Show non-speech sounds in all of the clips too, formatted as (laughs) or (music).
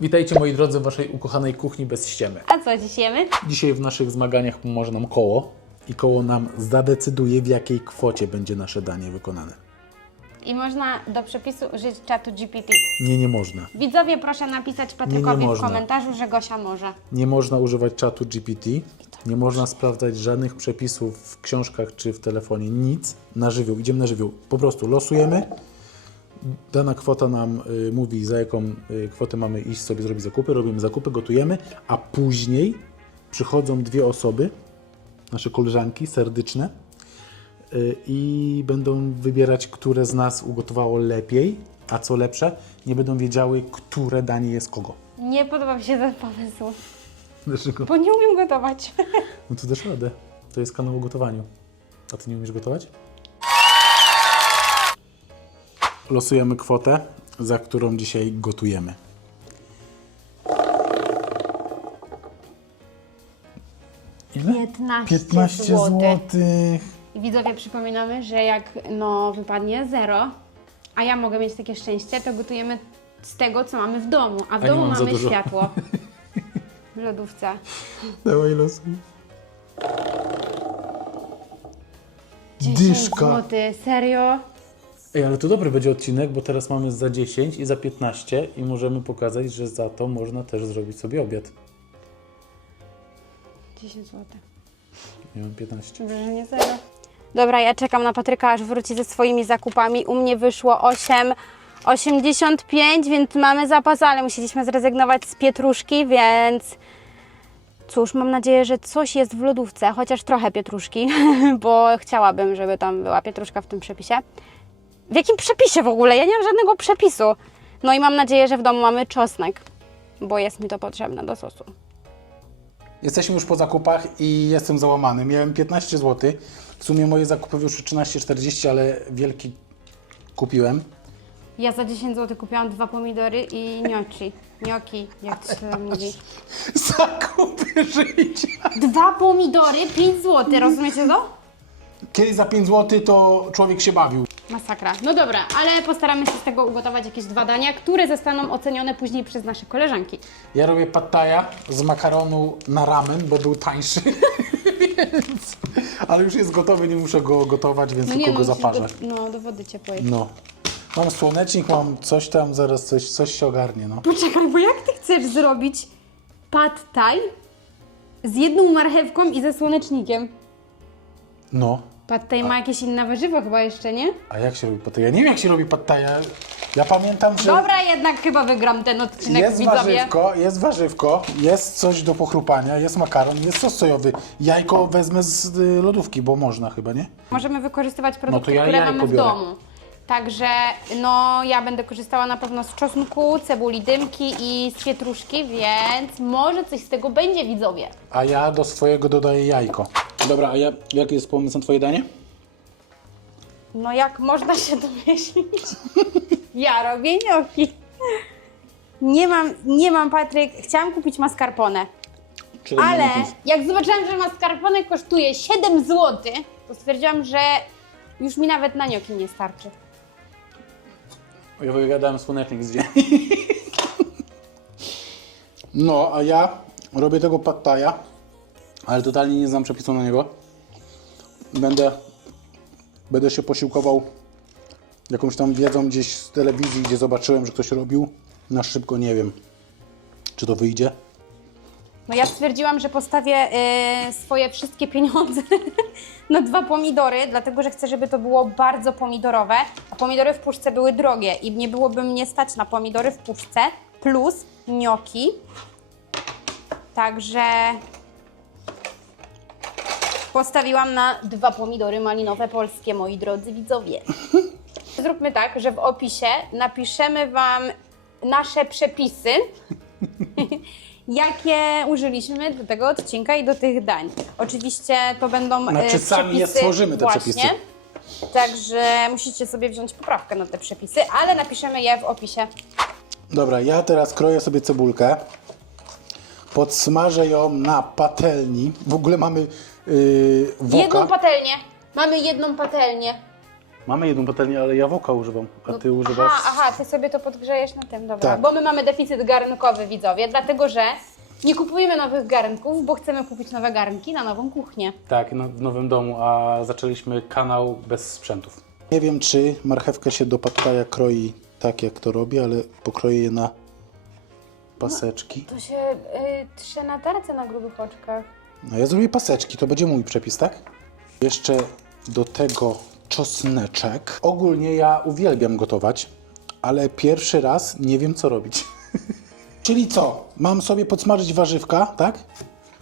Witajcie moi drodzy w waszej ukochanej kuchni bez ściemy. A co dziś jemy? Dzisiaj w naszych zmaganiach pomoże nam koło i koło nam zadecyduje w jakiej kwocie będzie nasze danie wykonane. I można do przepisu użyć czatu GPT. Nie, nie można. Widzowie, proszę napisać Patrykowi w można. komentarzu, że Gosia może. Nie można używać czatu GPT, nie można sprawdzać żadnych przepisów w książkach czy w telefonie, nic na żywioł. Idziemy na żywioł. Po prostu losujemy. Dana kwota nam y, mówi, za jaką y, kwotę mamy iść sobie zrobić zakupy. Robimy zakupy, gotujemy, a później przychodzą dwie osoby, nasze koleżanki serdyczne y, i będą wybierać, które z nas ugotowało lepiej, a co lepsze, nie będą wiedziały, które danie jest kogo. Nie podoba mi się ten pomysł, Dlaczego? bo nie umiem gotować. No to dasz radę. To jest kanał o gotowaniu. A ty nie umiesz gotować? Losujemy kwotę, za którą dzisiaj gotujemy. Ile? 15, 15 złotych. I widzowie przypominamy, że jak no wypadnie zero, a ja mogę mieć takie szczęście, to gotujemy z tego, co mamy w domu. A w A domu mamy światło. (laughs) W lodówce. Dawaj losuj. 10 Dyszka. zł, serio? Ej, ale to dobry będzie odcinek, bo teraz mamy za 10 i za 15 i możemy pokazać, że za to można też zrobić sobie obiad. 10 zł. Ja mam 15. Dobrze, że nie zero. Dobra, ja czekam na Patryka, aż wróci ze swoimi zakupami. U mnie wyszło 8,85, więc mamy zapas, ale musieliśmy zrezygnować z pietruszki, więc cóż, mam nadzieję, że coś jest w lodówce, chociaż trochę pietruszki, (laughs) bo chciałabym, żeby tam była pietruszka w tym przepisie. W jakim przepisie w ogóle? Ja nie mam żadnego przepisu. No i mam nadzieję, że w domu mamy czosnek, bo jest mi to potrzebne do sosu. Jesteśmy już po zakupach i jestem załamany. Miałem 15 zł. W sumie moje zakupy wyszły 13,40, ale wielki kupiłem. Ja za 10 zł kupiłam dwa pomidory i gnocchi. Gnocchi, jak to się mówi. (laughs) Zakupy życia. Dwa pomidory, 5 zł, rozumiecie to? Kiedyś za 5 zł to człowiek się bawił. Masakra. No dobra, ale postaramy się z tego ugotować jakieś dwa dania, które zostaną ocenione później przez nasze koleżanki. Ja robię pattaja z makaronu na ramen, bo był tańszy. (laughs) więc... Ale już jest gotowy, nie muszę go gotować, więc tylko go musisz zaparzę. Do, no, do wody ciepłej. No. Mam słonecznik, mam coś tam, zaraz coś, coś się ogarnie, no. Poczekaj, bo jak ty chcesz zrobić pad thai z jedną marchewką i ze słonecznikiem? No. Pad thai ma jakieś inne warzywo chyba jeszcze, nie? A jak się robi pattaja? Ja nie wiem, jak się robi pattaja. Ja pamiętam, że... Dobra, jednak chyba wygram ten odcinek, Jest widzowie. warzywko, jest warzywko, jest coś do pochrupania, jest makaron, jest sos sojowy. Jajko wezmę z y, lodówki, bo można chyba, nie? Możemy wykorzystywać produkty, No to ja które jajko mamy w biorę. domu. Także no ja będę korzystała na pewno z czosnku, cebuli dymki i z pietruszki, więc może coś z tego będzie widzowie. A ja do swojego dodaję jajko. Dobra, a ja, jaki jest pomysł na twoje danie? No jak można się domyślić? (laughs) ja robię gnocchi. Nie mam, nie mam Patryk, chciałam kupić mascarpone, ale jak zobaczyłam, że mascarpone kosztuje 7 zł, to stwierdziłam, że już mi nawet na gnocchi nie starczy. Ja wygadałem słonecznik z ziemi. (laughs) No, a ja robię tego pattaja, ale totalnie nie znam przepisu na niego. Będę, będę się posiłkował jakąś tam wiedzą gdzieś z telewizji, gdzie zobaczyłem, że ktoś robił. Na szybko nie wiem, czy to wyjdzie. No ja stwierdziłam, że postawię y, swoje wszystkie pieniądze (laughs) na dwa pomidory, dlatego że chcę, żeby to było bardzo pomidorowe, a pomidory w puszce były drogie i nie byłoby mnie stać na pomidory w puszce plus gnocchi. Także postawiłam na dwa pomidory malinowe polskie, moi drodzy widzowie. (laughs) Zróbmy tak, że w opisie napiszemy Wam nasze przepisy, (laughs) jakie użyliśmy do tego odcinka i do tych dań. Oczywiście to będą e, Znaczy, sami je przepisy stworzymy, te właśnie, przepisy. Także musicie sobie wziąć poprawkę na te przepisy, ale napiszemy je w opisie. Dobra, ja teraz kroję sobie cebulkę. Podsmażę ją na patelni. W ogóle mamy yy, woka. Jedną patelnię. Mamy jedną patelnię. Mamy jedną patelnię, ale ja woka używam, a ty używasz... No, Aha, aha, ty sobie to podgrzejesz na tym, dobra. Tak. Bo my mamy deficyt garnkowy, widzowie, dlatego że nie kupujemy nowych garnków, bo chcemy kupić nowe garnki na nową kuchnię. Tak, na, w nowym domu, a zaczęliśmy kanał bez sprzętów. Nie wiem, czy marchewkę się do patkaja kroi tak, jak to robi, ale pokroję je na paseczki. To się y, trze na tarce na grubych oczkach. No ja zrobię paseczki, to będzie mój przepis, tak? Jeszcze do tego czosneczek. Ogólnie ja uwielbiam gotować, ale pierwszy raz nie wiem, co robić. (laughs) Czyli co? Mam sobie podsmażyć warzywka, tak?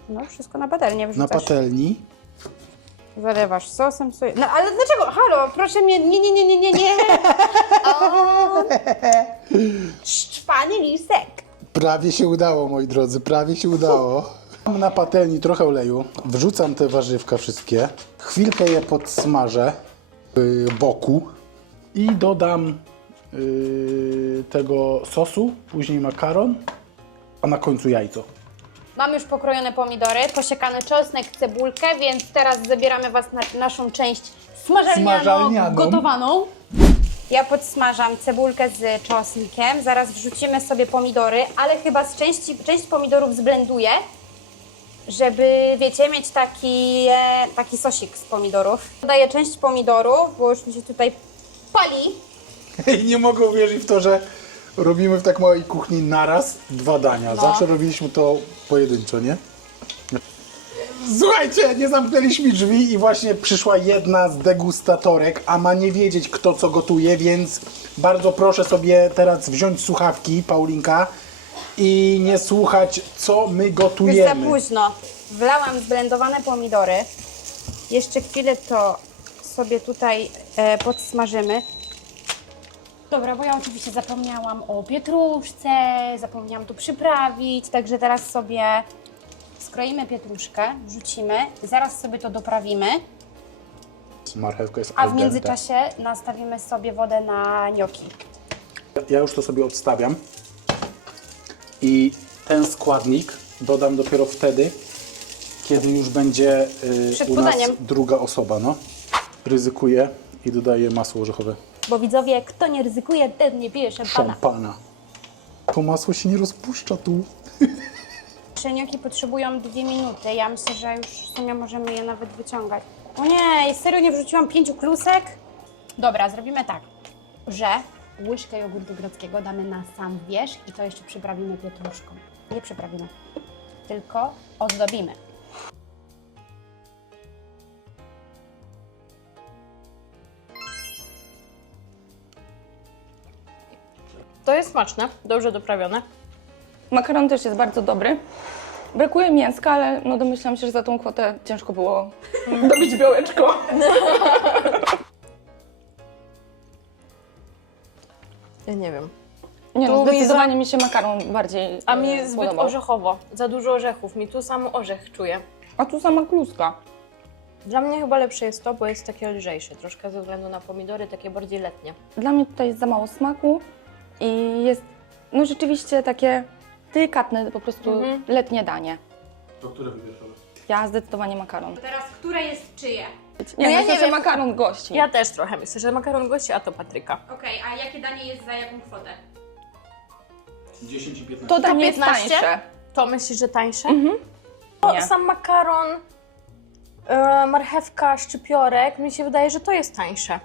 No, wszystko na patelnię Na wrzucasz. patelni. Zalewasz sosem soję. No ale dlaczego? Halo, proszę mnie, nie, nie, nie, nie, nie, nie. O, Szczwany lisek. Prawie się udało, moi drodzy, prawie się udało. Mam na patelni trochę oleju, wrzucam te warzywka wszystkie, chwilkę je podsmażę boku i dodam yy, tego sosu, później makaron, a na końcu jajco. Mam już pokrojone pomidory, posiekany czosnek, cebulkę, więc teraz zabieramy Was na naszą część smażalnianą, Smażalnianą. gotowaną. Ja podsmażam cebulkę z czosnkiem, zaraz wrzucimy sobie pomidory, ale chyba z części, część pomidorów zblenduję, żeby, wiecie, mieć taki, e, taki sosik z pomidorów. Dodaję część pomidorów, bo już mi się tutaj pali. (laughs) Nie mogę uwierzyć w to, że robimy w tak małej kuchni naraz dwa dania. No. Zawsze robiliśmy to pojedynczo, nie? Słuchajcie, nie zamknęliśmy drzwi i właśnie przyszła jedna z degustatorek, a ma nie wiedzieć kto co gotuje, więc bardzo proszę sobie teraz wziąć słuchawki, Paulinka, i nie słuchać co my Już za gotujemy. późno. Wlałam zblendowane pomidory. Jeszcze chwilę to sobie tutaj e, podsmażymy. Dobra, bo ja oczywiście zapomniałam o pietruszce, zapomniałam tu przyprawić, także teraz sobie skroimy pietruszkę, wrzucimy, zaraz sobie to doprawimy, Marchewka jest a al w dente. międzyczasie nastawimy sobie wodę na gnocchi. Ja już to sobie odstawiam. I ten składnik dodam dopiero wtedy, kiedy już będzie y, Przed u nas podaniem. druga osoba. No. Ryzykuję i dodaję masło orzechowe. Bo widzowie, kto nie ryzykuje, ten nie pije szampana. Szampana. To masło się nie rozpuszcza tu. (laughs) Gnocchi potrzebują dwie minuty. Ja myślę, że już w sumie możemy je nawet wyciągać. O nie, serio nie wrzuciłam pięciu klusek? Dobra, zrobimy tak, że łyżkę jogurtu greckiego damy na sam wierzch i to jeszcze przyprawimy pietruszką. Nie przyprawimy, tylko ozdobimy. To jest smaczne, dobrze doprawione. Makaron też jest bardzo dobry. Brakuje mięska, ale no domyślam się, że za tą kwotę ciężko było (laughs) dobić białeczko. (laughs) Ja nie wiem. Nie no, Tu mi zdecydowanie mi się makaron bardziej A mi e, jest zbyt podobał. orzechowo. Za dużo orzechów. Mi tu sam orzech czuję. A tu sama kluska. Dla mnie chyba lepsze jest to, bo jest takie lżejsze. Troszkę ze względu na pomidory, takie bardziej letnie. Dla mnie tutaj jest za mało smaku i jest no rzeczywiście takie delikatne, po prostu Mhm. letnie danie. To które wybierzesz? Ja zdecydowanie makaron. Teraz, które jest czyje? Nie, No ja myślę, nie że wiem. makaron gości. Ja też trochę myślę, że makaron gości, a to Patryka. Okej, a jakie danie jest za jaką kwotę? 10 i 15. To danie jest 15? tańsze. To myślisz, że tańsze? Nie. O, sam makaron, e, marchewka, szczypiorek, mi się wydaje, że to jest tańsze.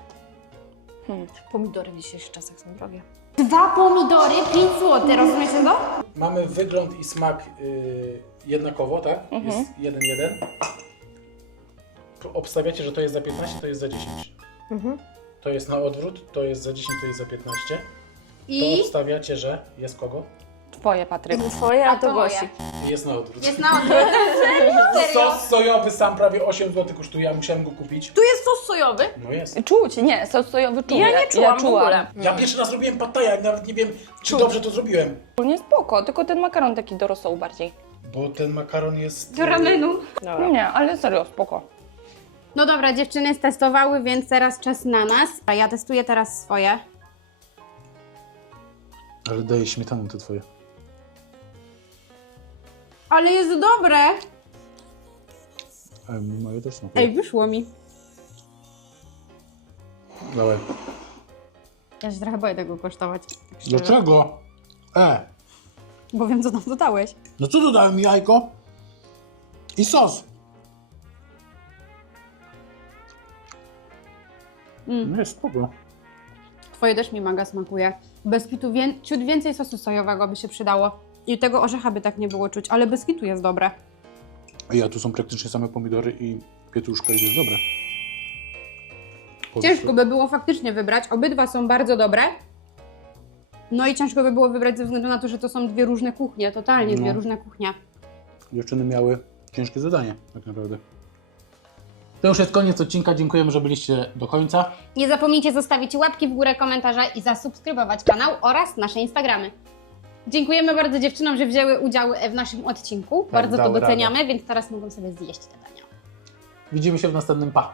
Hmm. Pomidory w dzisiejszych czasach są drogie. Dwa pomidory, 5 zł, rozumiecie to? Mamy wygląd i smak y, jednakowo, tak? Jest 1-1. Obstawiacie, że to jest za 15, to jest za 10. Mhm. To jest na odwrót, to jest za 10, to jest za 15. To I obstawiacie, że jest kogo? Twoje, Patryk. Twoje, a to to gości. Jest na odwrót. jest na odwrót. Serio? (laughs) Sos sojowy sam prawie 8 zł kosztuje, ja musiałem go kupić. Tu jest sos sojowy. No jest. Czuć, nie, sos sojowy czuję. Ja nie czułam w ogóle. Ja pierwszy raz robiłem pattaja, i nawet nie wiem, czy dobrze to zrobiłem. Nie spoko, tylko ten makaron taki do rosołu bardziej. Bo ten makaron jest... Do ramenu. Dobra. Nie, ale serio, spoko. No dobra, dziewczyny stestowały, więc teraz czas na nas. A ja testuję teraz swoje. Ale daje śmietaną te twoje. Ale jest dobre! Ale moje też smakuje. Ej, wyszło mi. Dawaj. Ja się trochę boję tego kosztować. tak szczerze. Dlaczego? E, Bo wiem, co tam dodałeś. no co dodałem? Jajko i sos. Mm. No jest spoko. Twoje też mi mega smakuje. Bez kitu wię... ciut więcej sosu sojowego by się przydało. I tego orzecha by tak nie było czuć, ale bez kitu jest dobre. Ej, a tu są praktycznie same pomidory i pietruszka i jest dobre. Powiedz Ciężko by było faktycznie wybrać. Obydwa są bardzo dobre. No i ciężko by było wybrać ze względu na to, że to są dwie różne kuchnie, totalnie dwie No. różne kuchnie. Dziewczyny miały ciężkie zadanie, tak naprawdę. To już jest koniec odcinka. Dziękujemy, że byliście do końca. Nie zapomnijcie zostawić łapki w górę, komentarza i zasubskrybować kanał oraz nasze Instagramy. Dziękujemy bardzo dziewczynom, że wzięły udział w naszym odcinku. bardzo to dały doceniamy, więc teraz mogą sobie zjeść te dania. Widzimy się w następnym pa.